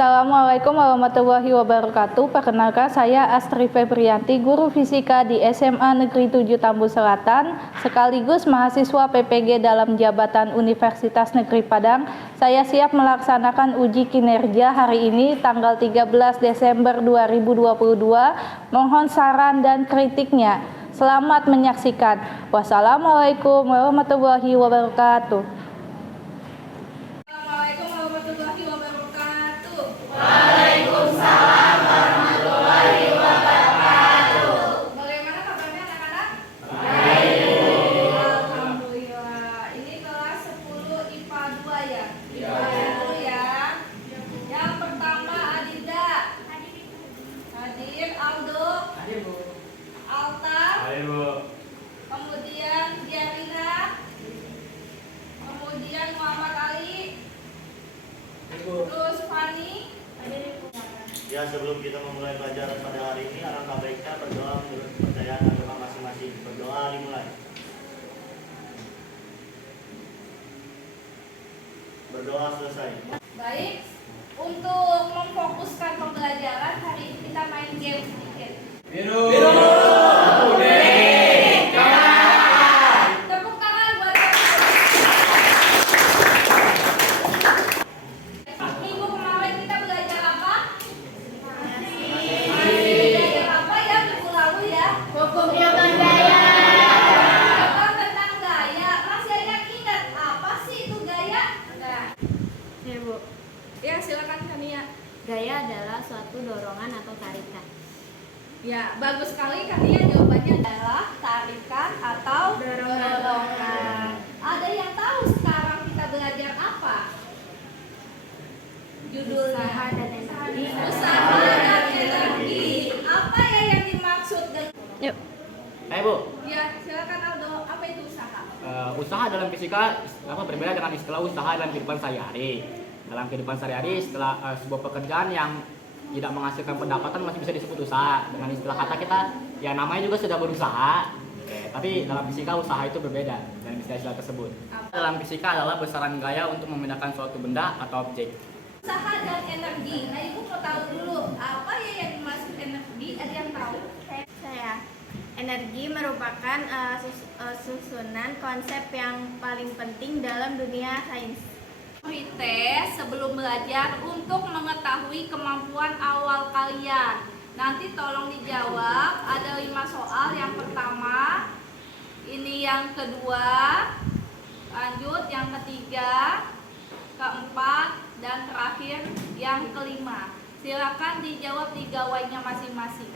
Assalamualaikum warahmatullahi wabarakatuh. Perkenalkan, saya Astri Febrianti, guru fisika di SMA Negeri 7 Tambu Selatan, sekaligus mahasiswa PPG dalam jabatan Universitas Negeri Padang. Saya siap melaksanakan uji kinerja hari ini, tanggal 13 Desember 2022. Mohon saran dan kritiknya. Selamat menyaksikan. Wassalamualaikum warahmatullahi wabarakatuh. Waalaikumsalam warahmatullahi wabarakatuh. Bagaimana kabarnya anak-anak? Baik. Alhamdulillah. Ini kelas 10 IPA 2 ya? Iya. Dulu ya. Yang pertama Adinda. Hadir. Aldo. Hadir, Bu. Alta. Hadir, Bu. Kemudian Jarina. Kemudian Muhammad Ali. Hadir, Bu. Terus Fani. Ya, sebelum kita memulai pelajaran pada hari ini, alangkah baiknya berdoa menurut kepercayaan agama masing-masing. Berdoa dimulai. Berdoa selesai. Baik. Untuk memfokuskan pembelajaran, hari ini kita main game sedikit. Biru. Kuning. Tepuk tangan buat minggu kemarin kita belajar apa? Belajar apa ya minggu lalu ya? Hukum ilmu gaya. Tentang gaya. Masih ada yang ingat apa sih itu gaya? Enggak. Ya, Bu. Ya, silakan Kania. Gaya adalah suatu dorongan atau tarikan. Ya, bagus sekali Kania, jawabannya adalah tarikan atau dorongan. Ada yang tahu sekarang kita belajar apa? Judulnya Usaha dan energi. Usaha dan energi. Apa ya yang dimaksud dengan? Yuk. Hai Bu, Ya, silakan Aldo. Apa itu usaha? usaha dalam fisika berbeda dengan istilah usaha dalam kehidupan sehari-hari. Dalam kehidupan sehari-hari, setelah sebuah pekerjaan yang tidak menghasilkan pendapatan masih bisa disebut usaha. Dengan istilah kata kita, ya namanya juga sudah berusaha. Tapi dalam fisika usaha itu berbeda dengan istilah tersebut. Dalam fisika adalah besaran gaya untuk memindahkan suatu benda atau objek. Usaha dan energi. Nah, Ibu mau tahu dulu apa ya yang dimaksud energi? Ada yang tahu? Saya. Energi merupakan susunan konsep yang paling penting dalam dunia sains. Tes sebelum belajar untuk mengetahui kemampuan awal kalian. Nanti tolong dijawab. Ada 5 soal. Yang pertama, ini yang kedua, lanjut yang ketiga, keempat, dan terakhir yang kelima. Silakan dijawab di gawainya masing-masing.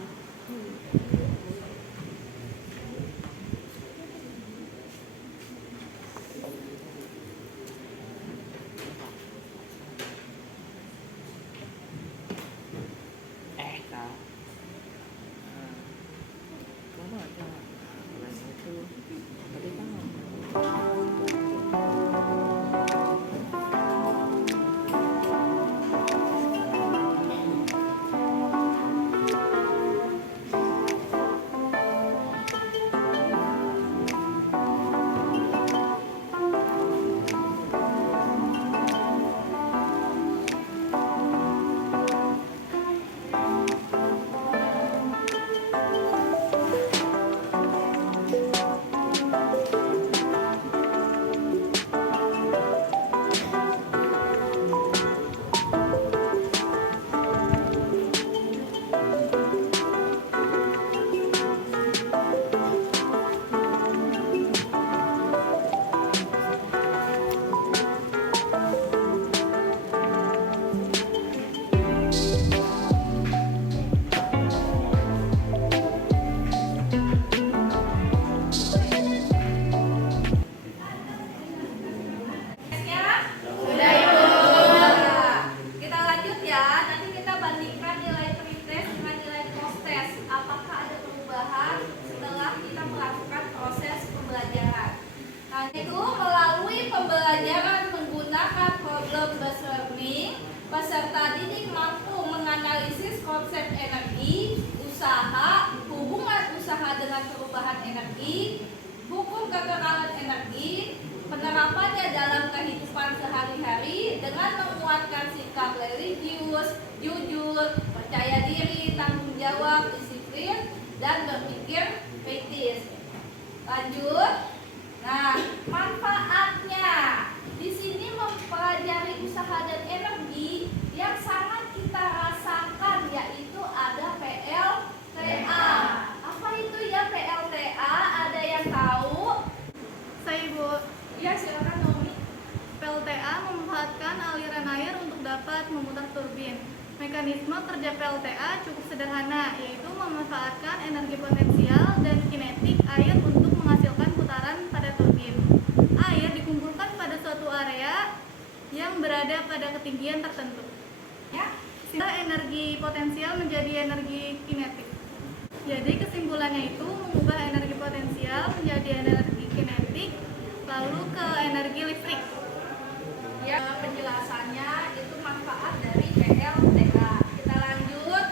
Kita lanjut ya. Nanti kita bandingkan nilai pretest dengan nilai post test. Apakah ada perubahan setelah kita melakukan proses pembelajaran? Nah, itu melalui pembelajaran menggunakan problem based learning, peserta didik mampu menganalisis konsep energi, usaha, hubungan usaha dengan perubahan energi, hukum kekeralan energi, penerapannya dalam kehidupan sehari-hari dengan menguatkan sikap religius, jujur, percaya diri, tanggung jawab, disiplin, dan berpikir kritis. Lanjut. Nah, manfaatnya di sini mempelajari usaha dan energi yang sangat kita rasakan, yaitu ada PLTA. Apa itu ya PLTA? Ada yang tahu? Saya Ibu. Ya, silakan Naomi. PLTA memanfaatkan aliran air untuk dapat memutar turbin. Mekanisme kerja PLTA cukup sederhana, yaitu memanfaatkan energi potensial dan kinetik air untuk menghasilkan putaran pada turbin. Air dikumpulkan pada suatu area yang berada pada ketinggian tertentu. Ya. Sehingga energi potensial menjadi energi kinetik. Jadi kesimpulannya itu mengubah energi potensial menjadi energi kinetik, lalu ke energi listrik. Ya, penjelasannya itu manfaat dari PLTA. Kita lanjut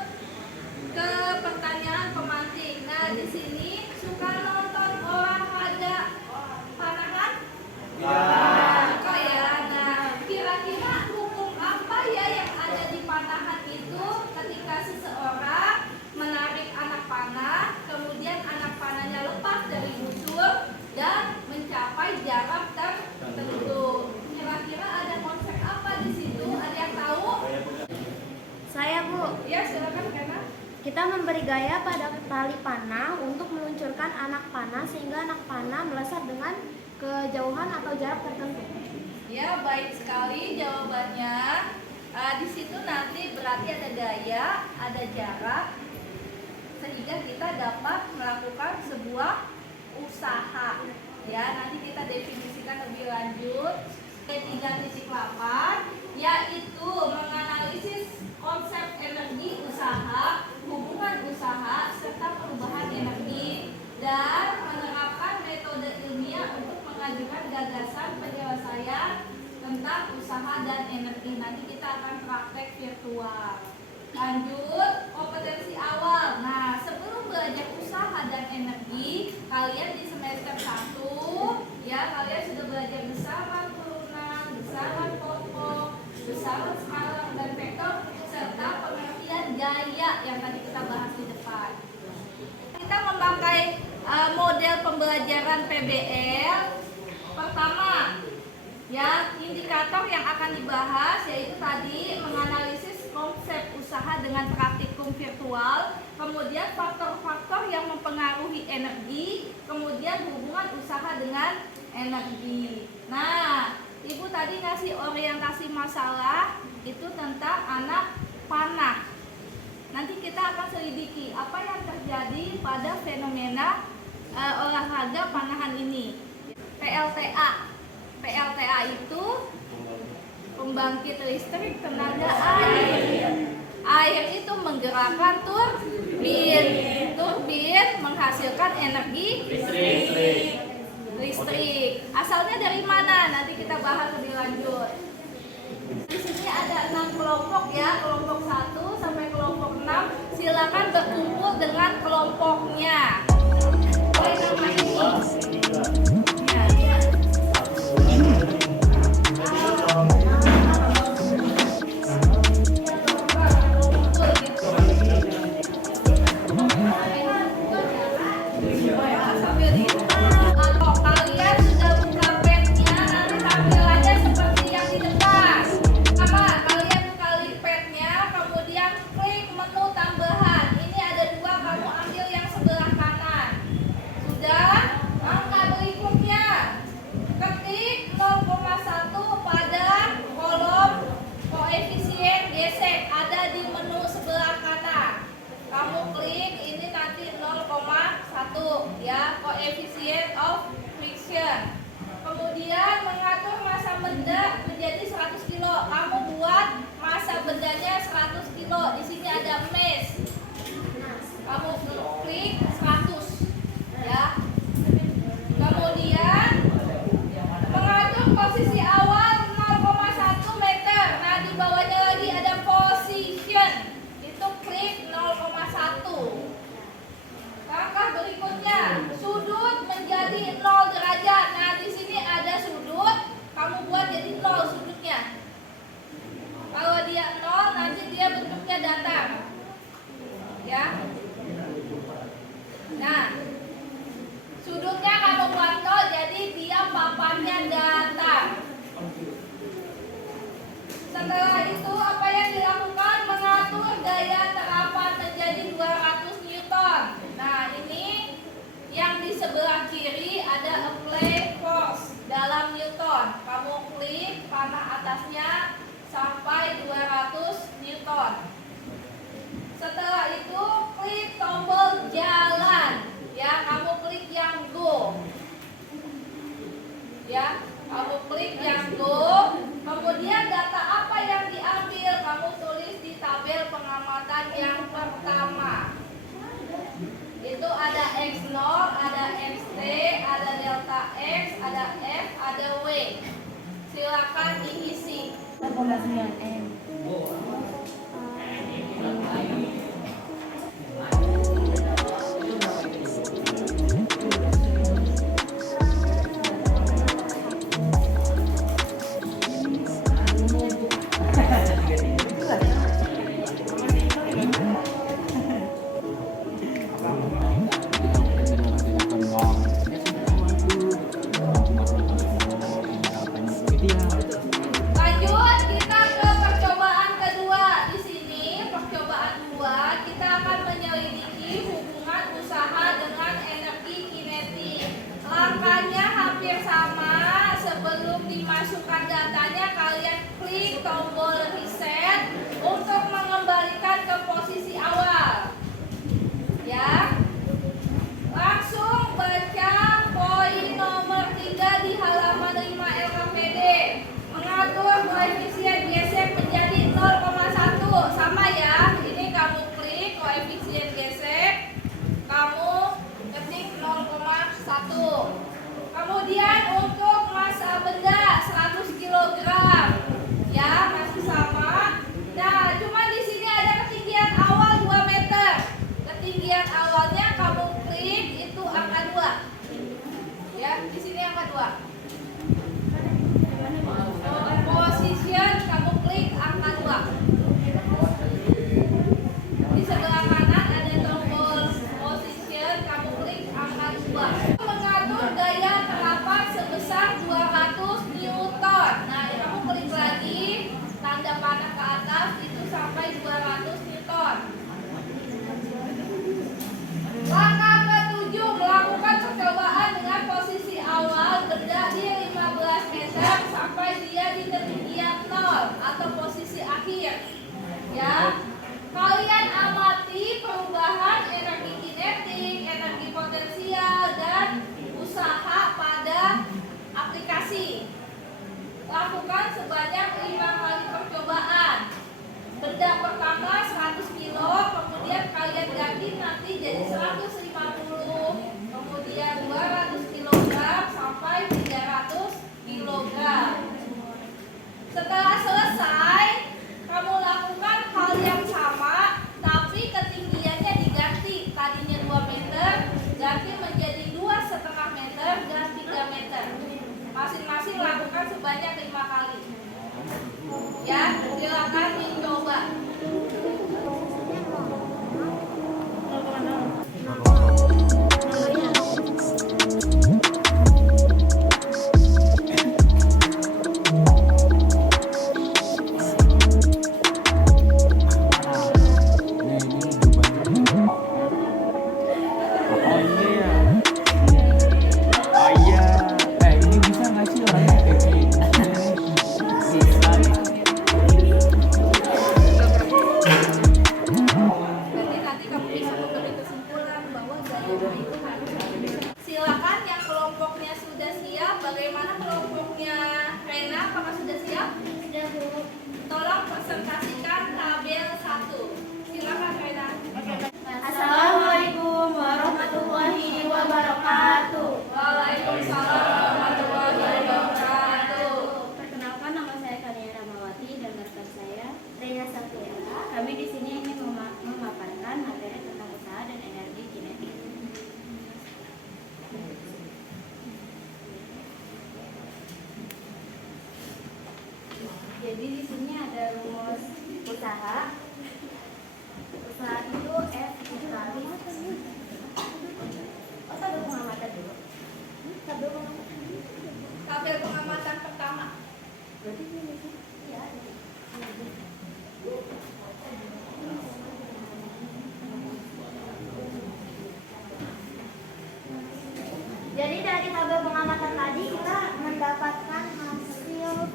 ke pertanyaan pemantik. Nah, di sini suka nonton olahraga panahan? Suka ya. Nah, kira-kira hukum apa ya yang ada di panahan itu ketika seseorang menarik anak panah, kemudian anak panahnya lepas dari busur dan mencapai jarak tertentu. Kira-kira ada konsep apa di situ? Ada yang tahu? Saya Bu, Ya, silakan Kena. kita memberi gaya pada tali panah untuk meluncurkan anak panah sehingga anak panah melesat dengan kejauhan atau jarak tertentu. Ya, baik sekali jawabannya. Di situ nanti berarti ada gaya, ada jarak, sehingga kita dapat melakukan sebuah usaha. Ya, nanti kita definisikan lebih lanjut. P3.8 yaitu menganalisis konsep energi usaha, hubungan usaha, serta perubahan energi, dan menerapkan metode ilmiah untuk mengajukan gagasan penyelesaian tentang usaha dan energi. Nanti kita akan praktek virtual. Lanjut, kompetensi awal. Nah, sebelum belajar usaha dan energi, kalian di semester 1 ya, kalian sudah belajar besaran turunan, besaran pokok, besaran skalar dan vektor, serta pengertian gaya yang tadi kita bahas di depan. Kita memakai model pembelajaran PBL. Pertama, ya, indikator yang akan dibahas yaitu tadi menganalisis konsep usaha dengan praktikum virtual, kemudian faktor-faktor yang mempengaruhi energi, kemudian hubungan usaha dengan energi. Nah, Ibu tadi ngasih orientasi masalah itu tentang anak panah. Nanti kita akan selidiki apa yang terjadi pada fenomena olahraga panahan ini. PLTA. PLTA itu pembangkit listrik tenaga air. Air itu menggerakkan turbin. Turbin menghasilkan energi listrik. Asalnya dari mana? Nanti kita bahas lebih lanjut. Di sini ada 6 kelompok ya, kelompok 1 sampai kelompok 6. Silakan berkumpul dengan kelompoknya. Boleh nama ini. Ya. Kalian sudah buka petnya, nanti tampilannya seperti yang di depan. Pertama, kalian buka petnya, kemudian klik menu tambahan. Ini ada 2, kamu ambil yang sebelah kanan. Sudah? Angka berikutnya, ketik 0,1 pada kolom koefisien gesek, ada di menu sebelah kanan. Kamu klik ini nanti 0,1 ya, koefisien of friction. Kemudian mengatur massa benda menjadi 100 kilo. Kamu buat massa bendanya 100 kilo. Di sini ada mass. Kamu klik 100 ya. Kemudian mengatur posisi awal 0,1 meter. Nah, di bawahnya lagi ada position. Itu klik 0,1. Langkah berikutnya, sudut menjadi 0 derajat. Nah, di sini ada sudut ada apply force dalam Newton. Kamu klik panah atasnya sampai 200 Newton. Setelah itu klik tombol jalan. Ya, kamu klik yang go. Ya, kamu klik yang go. Kemudian data apa yang diambil kamu tulis di tabel pengamatan yang pertama. Itu ada X0, ada XT, ada delta X, ada F, ada W. Silakan diisi. Lanjut kita ke percobaan kedua. Di sini percobaan kedua kita akan menyelidiki hubungan usaha dengan energi kinetik. Langkahnya hampir sama. Sebelum dimasukkan datanya kalian klik tombol reset untuk mengembalikan ke posisi awal. Ya. Langsung baca poin nomor 3 di halaman 5 LKPD. Mengatur koefisien gesek menjadi 0,1. Sama ya. Ini kamu klik koefisien gesek, kamu ketik 0,1. Kemudian untuk massa benda 100 kg. Ya, masih sama. Nah, cuma di sini ada ketinggian awal 2 meter. Ketinggian awalnya kamu klik itu angka 2. Ya, di sini angka 2. Position kamu klik angka 2. Di sebelah kanan ada tombol position, kamu klik angka 2. Mengatur daya terapak sebesar 200 Newton. Nah, kamu klik lagi tanda panah ke atas itu sampai 200 Newton. Langkah ke-7 melakukan percobaan dengan posisi awal benda di 15 meter sampai dia di ketinggian 0 atau posisi akhir. Ya. Kalian amati perubahan energi kinetik, energi potensial dan usaha pada aplikasi. Lakukan sebanyak 5 kali percobaan. Benda pertama 100 kilo, kemudian kalian ganti nanti jadi 150, kemudian 200 kg sampai 300 kg. Setelah selesai, kamu lakukan hal yang sama, tapi ketinggiannya diganti. Tadinya 2 meter, ganti menjadi 2,5 meter dan 3 meter. Masing-masing lakukan sebanyak 5 kali. Ya, silakan dicoba. Nanti kamu bisa memberi kesimpulan bahwa gaya itu harus. Silakan yang kelompoknya sudah siap. Bagaimana kelompoknya Rena? Apakah sudah siap? Sudah, Bu. Tolong presentasikan tabel 1. Silakan Rena. Assalamualaikum warahmatullahi wabarakatuh. Waalaikumsalam warahmatullahi wabarakatuh. Perkenalkan, nama saya Kania Ramawati dan rekan saya Rena Safiera. Kami di sini ingin memaparkan materi tentang usaha dan energi kinetik. Jadi di sini ada rumus usaha. Usaha itu F dikali tabel pengamatan dulu. Tabel pengamatan pertama. Berarti ini sih? Iya. Jadi dari tabel pengamatan tadi kita mendapatkan hasil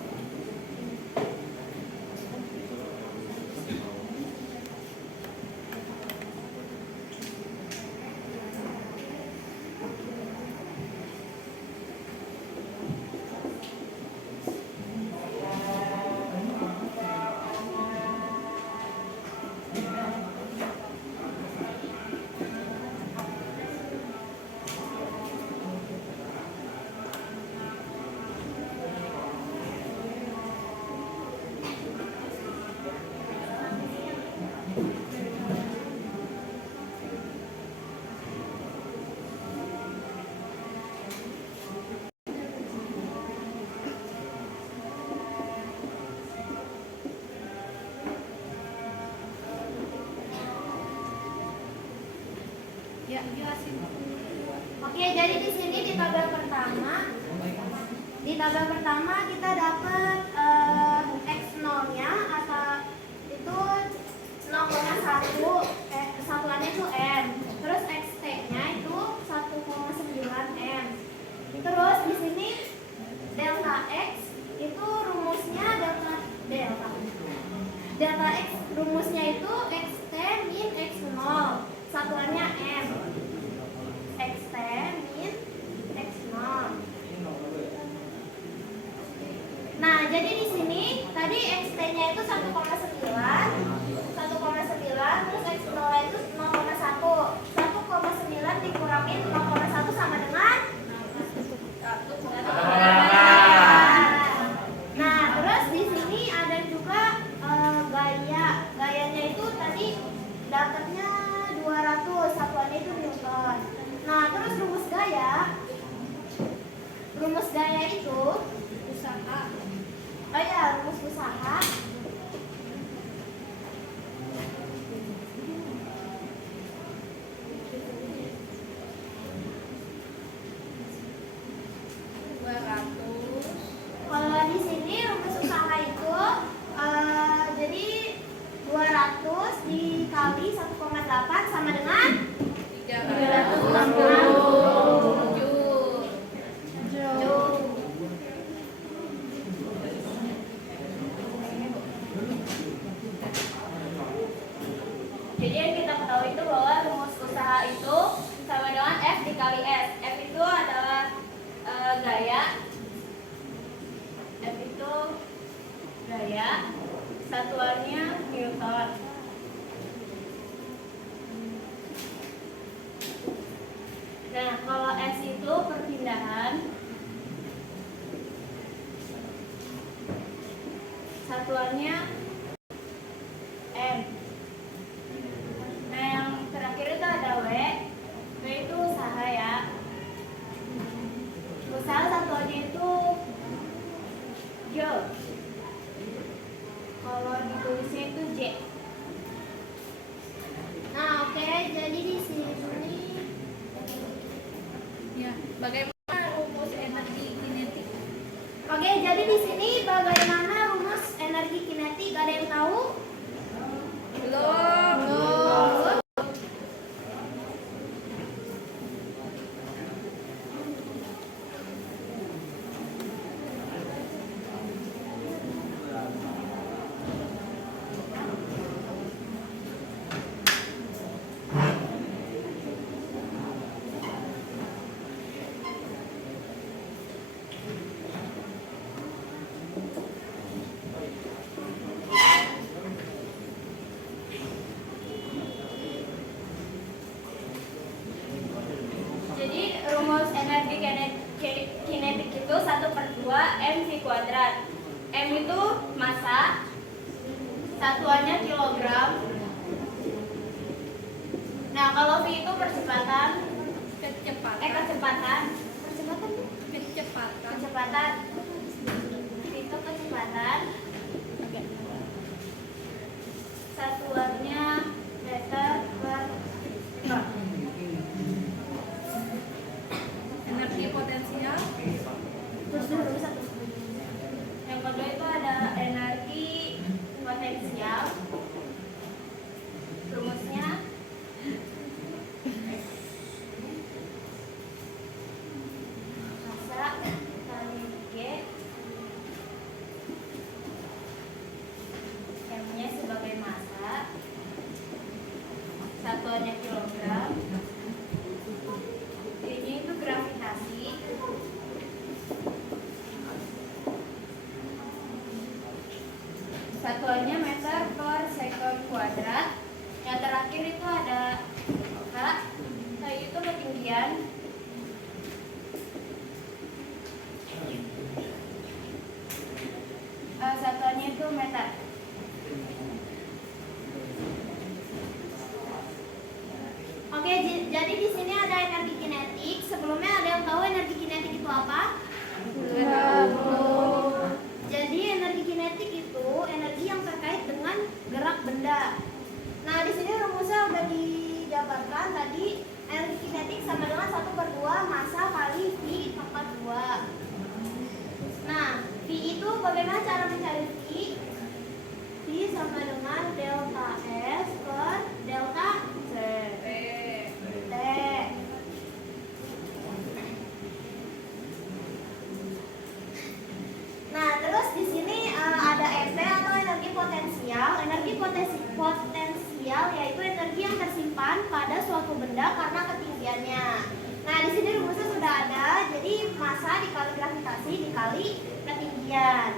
Ya, jelasin. Oke, jadi di sini di tabel pertama kita dapat x0-nya atau itu 0,1 satuannya itu m. Terus xt-nya itu 1,9 m. Terus di sini delta x itu rumusnya delta x rumusnya itu xt min x0 satuannya m. xt min x0. Nah, jadi di sini tadi xt-nya itu 1,9 terus x0 itu 0,1. 1,9 dikurangin 0,1 sama dengan 1,8. Nah, terus di sini ada juga gayanya itu tadi dapatnya 200, satuannya itu Newton. Nah, terus rumus gaya itu Usaha. oh ya, rumus usaha. Kalau di sini rumus usaha itu jadi 200 dikali 1,8 sama dengan 360 Joule. Jadi yang kita ketahui itu bahwa rumus usaha itu sama dengan F dikali S. F itu adalah gaya. F itu gaya, satuannya Newton. Nah, kalau S itu perpindahan, satuannya M. Nah, yang terakhir itu ada W. W itu usaha ya. Usaha satuannya itu Joule. Kalau ditulisnya itu J. Nah, oke, jadi di sini Ya, bagaimana rumus energi kinetik? oke, jadi di sini bagaimana rumus energi kinetik? Ada yang tahu? Belum. Belum. Jadi rumus energi kinetik itu 1/2 mv kuadrat. M itu massa, satuannya kilogram. Nah, kalau V itu percepatan. Kecepatan. V itu kecepatan. Satuannya meter per detik. Energi potensial. Terus dulu satu. Yang kedua itu ada energi potensial. Rumusnya satuannya kilogram. Ini itu gravitasi. Satuannya meter per sekon kuadrat. Yang terakhir itu ada K, itu ketinggian. Satuannya itu meter. Oke, jadi di sini ada energi kinetik. Sebelumnya ada yang tahu energi kinetik itu apa? Jadi energi kinetik itu energi yang terkait dengan gerak benda. Nah, di sini rumusnya udah dijabarkan tadi. Energi kinetik sama dengan 1/2 massa kali V pangkat 2. Nah, V itu bagaimana cara mencari V? V sama dengan delta S per delta C. T. Nah, terus di sini ada EP atau energi potensial. Energi potensial yaitu energi yang tersimpan pada suatu benda karena ketinggiannya. Nah, di sini rumusnya sudah ada. Jadi massa dikali gravitasi dikali ketinggian.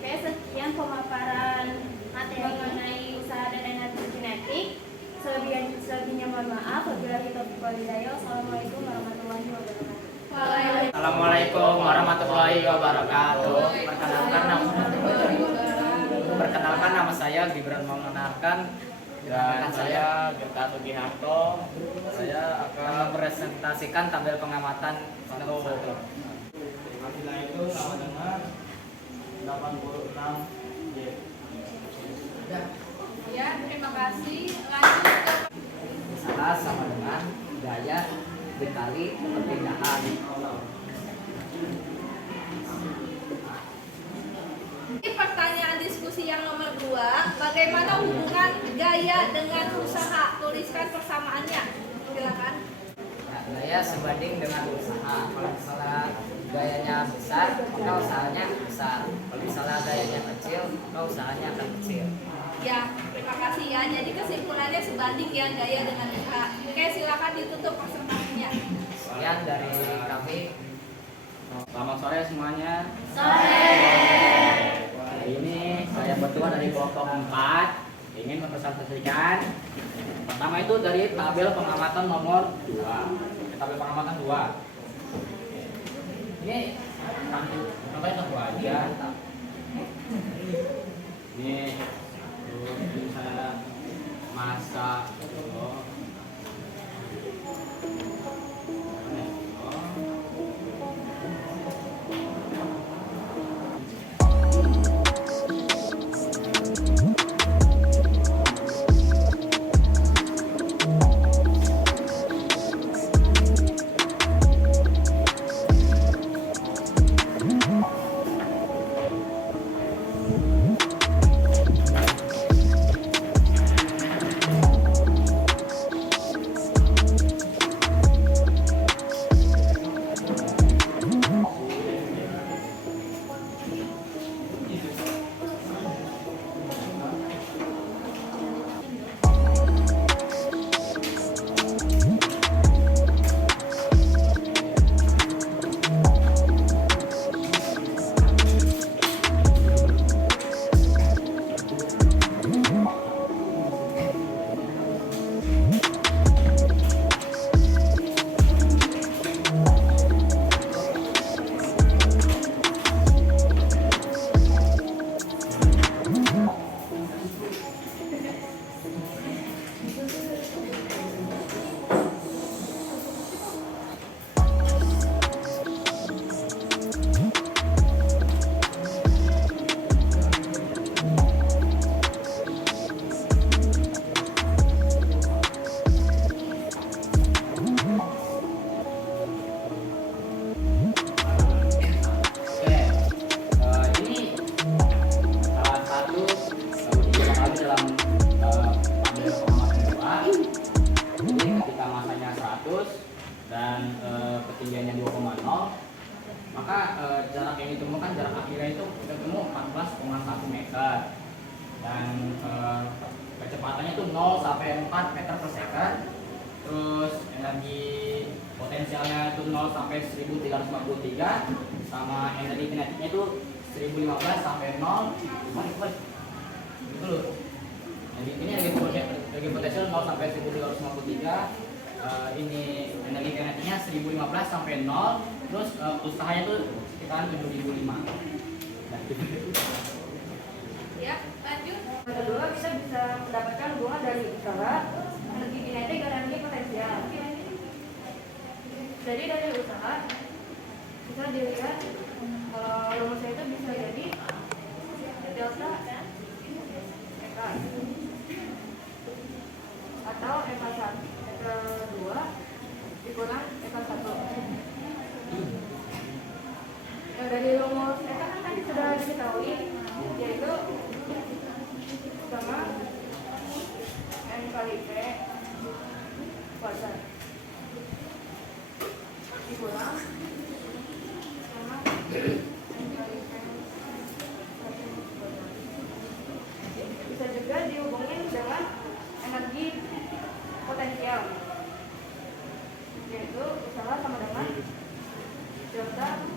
Oke, sekian pemaparan materi mengenai usaha dan energi kinetik. Selebihnya mohon maaf. Wabillahi taufiq wal hidayah. Wassalamualaikum warahmatullahi wabarakatuh. Assalamualaikum warahmatullahi wabarakatuh. Perkenalkan nama saya Gibran Maulana dan saya Genta Sugiharto. Saya akan mempresentasikan tabel pengamatan semester 1. Hasilnya itu sama dengan 86 J. Ya, terima kasih. Lanjut ke Salah sama dengan gaya dikali perpindahan. Ini pertanyaan diskusi yang nomor 2. Bagaimana hubungan gaya dengan usaha? Tuliskan persamaannya. Silakan. Nah, gaya sebanding dengan usaha. Kalau misalnya gayanya besar, maka usahanya besar. Kalau misalnya gayanya kecil, maka usahanya akan kecil. Ya, terima kasih ya. Jadi kesimpulannya sebanding ya gaya dengan usaha. Oke, silakan ditutup presentasinya. Sekian dari kami. Selamat sore semuanya. Sore. Hari ini saya berdua dari kelompok 4 ingin mempresentasikan. Pertama itu dari tabel pengamatan nomor 2. Tabel pengamatan 2. Ini namanya satu aja. Ini saya masak dulu. ketinggiannya 2,0, maka jarak yang ditemukan, jarak akhirnya itu kita ketemu 14,1 meter. dan kecepatannya itu 0 sampai 4 meter per second. Terus energi potensialnya itu 0 sampai 1353, sama energi kinetiknya itu 1015 sampai 0. Itu loh. Jadi ini energi potensial 0 sampai 1353. Ini energi kinetiknya 1015 sampai 0. Terus usahanya itu sekitaran 7005. Ya, lanjut. Kedua, kita bisa mendapatkan hubungan dari usaha, energi kinetik, dan energi potensial. Jadi dari usaha bisa dilihat rumusnya itu bisa jadi delta Eka atau Eka1, Eka2 dikurang Eka1. Nah, dari rumus Eka kan tadi sudah diketahui, yaitu sama N kali P kuadrat dikurang sama N kali P kuadrat. Bisa juga dihubungin dengan energi potensial, yaitu usaha sama dengan delta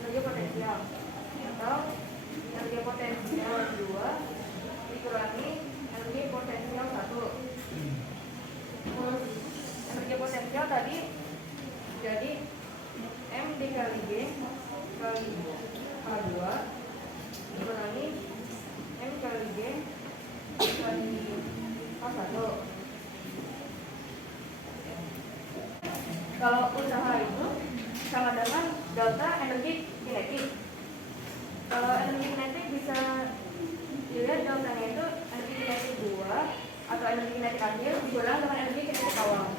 energi potensial, atau energi potensial 2 dikurangi energi potensial 1. Terus energi potensial tadi jadi M dikali G kali K2 dikurangi M kali G kali K1. Kalau usaha itu sama dengan delta energi kinetik. Kalau energi kinetik bisa dilihat deltanya itu energi kinetik 2 atau energi kinetik akhir dikurang dengan energi kinetik awal.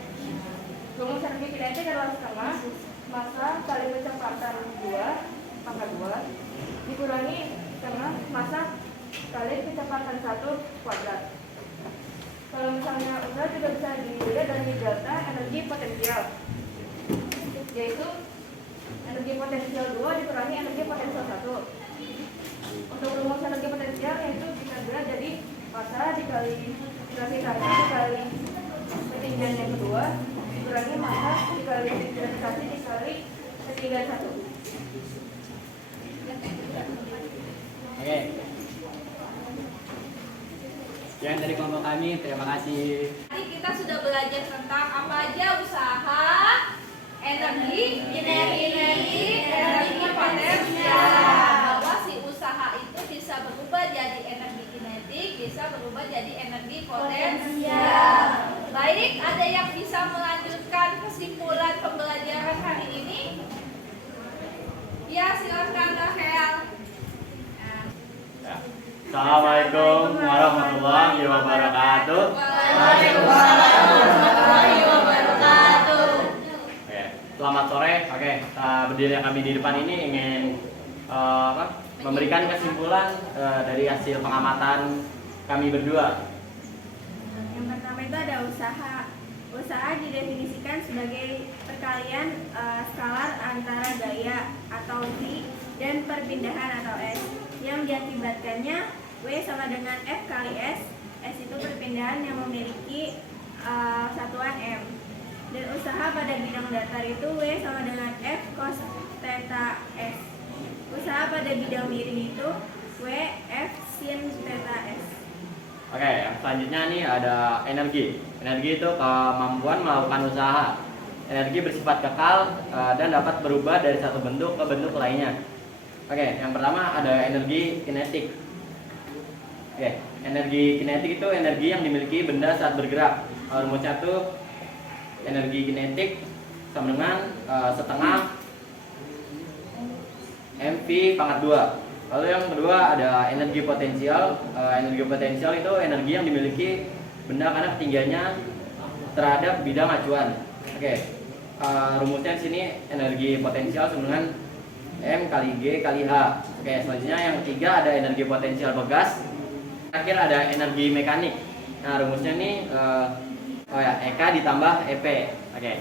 Rumus energi kinetik adalah setengah massa kali kecepatan 2 pangkat 2 dikurangi setengah massa kali kecepatan 1 kuadrat. Kalau misalnya usaha juga bisa dilihat dari delta energi potensial, yaitu energi potensial 2 dikurangi energi potensial 1. Untuk rumus energi potensial yaitu bisa dilihat jadi massa dikali gravitasi 1 dikali ketinggian yang kedua dikurangi massa dikali gravitasi dikali ketinggian 1. Oke. Sekian dari kelompok kami, terima kasih. Tadi kita sudah belajar tentang apa aja usaha, energi potensial. Bahwa si usaha itu bisa berubah jadi energi kinetik, bisa berubah jadi energi potensial. Baik, ada yang bisa melanjutkan kesimpulan pembelajaran hari ini? Ya, silakan Rahel. Assalamualaikum warahmatullahi wabarakatuh. Waalaikumsalam warahmatullahi wabarakatuh. Oke, selamat sore. Oke, berdiri kami di depan ini ingin memberikan kesimpulan dari hasil pengamatan kami berdua. Yang pertama itu ada usaha. Usaha didefinisikan sebagai perkalian skalar antara gaya atau V dan perpindahan atau S yang diakibatkannya W sama dengan F kali S. S itu perpindahan yang memiliki satuan M. Dan usaha pada bidang datar itu W sama dengan F cos theta S. Usaha pada bidang miring itu W F sin theta S. Oke, yang selanjutnya nih ada energi. Energi itu kemampuan melakukan usaha. Energi bersifat kekal dan dapat berubah dari satu bentuk ke bentuk lainnya. Oke, yang pertama ada energi kinetik. Oke, energi kinetik itu energi yang dimiliki benda saat bergerak. Rumusnya itu energi kinetik sama dengan setengah mv pangkat 2. Lalu yang kedua ada energi potensial. Energi potensial itu energi yang dimiliki benda karena ketinggiannya terhadap bidang acuan. Oke, rumusnya di sini energi potensial sama dengan M kali G kali H. Oke, selanjutnya yang ketiga ada energi potensial begas. Terakhir ada energi mekanik. Nah, rumusnya ini Eka ditambah EP. Oke,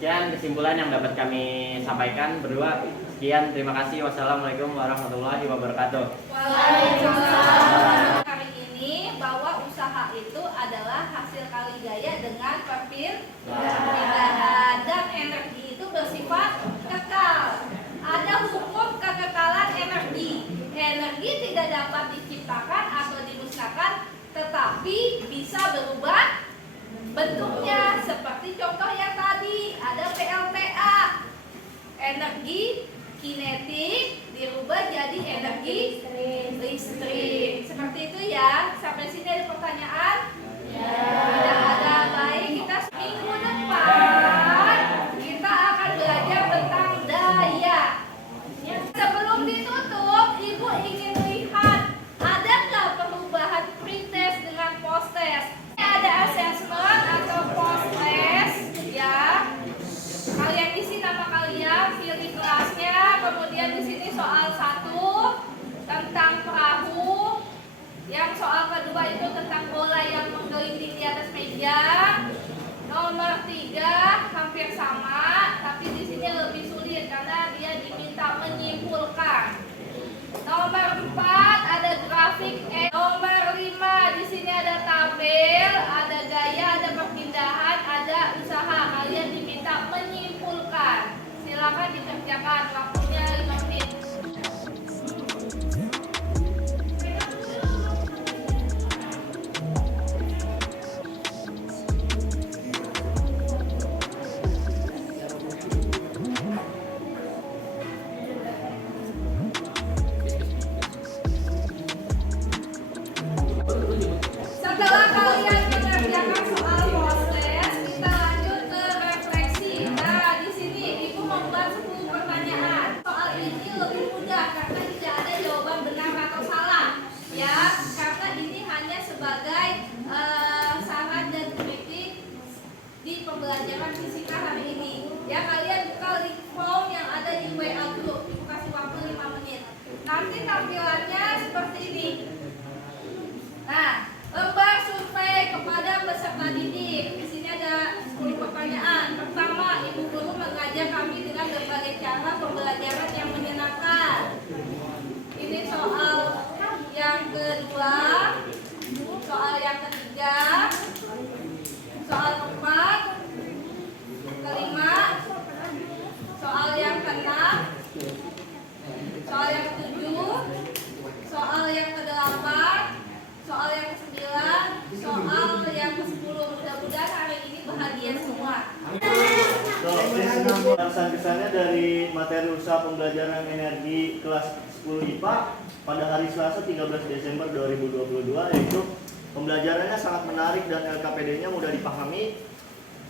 sekian kesimpulan yang dapat kami sampaikan berdua. Sekian, terima kasih. Wassalamualaikum warahmatullahi wabarakatuh. Waalaikumsalam. Hari tapi bisa berubah bentuknya. Seperti contoh yang tadi, ada PLTA. Energi kinetik dirubah jadi energi listrik. Seperti itu ya. Sampai sini ada pertanyaan? Tidak ada. Baik, kita minggu depan kita akan belajar tentang daya. Sebelum ditutup, Ibu ingin lihat ada nggak perubahan pretest dengan posttest? Ada assessment atau posttest ya. Kalian isi nama kalian, pilih kelasnya, kemudian di sini soal 1 tentang perahu. Yang soal kedua itu tentang bola yang menggelinding di atas meja. Nomor 3 hampir sama, tapi di sini lebih sulit karena dia diminta menyimpulkan. Nomor 4 ada grafik. Nomor 5 di sini ada tabel, ada gaya, ada perpindahan, ada usaha. Kalian diminta menyimpulkan. Silakan dikerjakan, waktunya 5 menit. Setelah kalian mengerjakan soal posttest, kita lanjut ke refleksi. Nah, di sini Ibu membuat 10 pertanyaan. Soal ini lebih mudah karena tidak ada jawaban benar atau salah. Ya, karena ini hanya sebagai saran dan kritik di pembelajaran fisika hari ini. Ya, kalian buka link form yang ada di WA group. Ibu kasih waktu 5 menit. Nanti tampilannya seperti ini. Nah, lembar survei kepada peserta didik. Di sini ada 10 pertanyaan. Pertama, Ibu guru mengajar kami dengan berbagai cara pembelajaran yang menyenangkan. Ini soal yang kedua, soal yang ketiga, soal keempat, kelima, soal yang keenam, soal yang ketujuh, soal yang kedelapan, soal yang ke-9, soal yang ke-10. Mudah-mudahan hari ini bahagia semua. Kesannya dari materi usaha pembelajaran energi kelas 10 IPA pada hari Selasa 13 Desember 2022, yaitu pembelajarannya sangat menarik dan LKPD-nya mudah dipahami,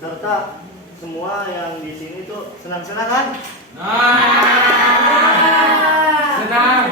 serta semua yang di sini tuh senang-senang kan? Senang.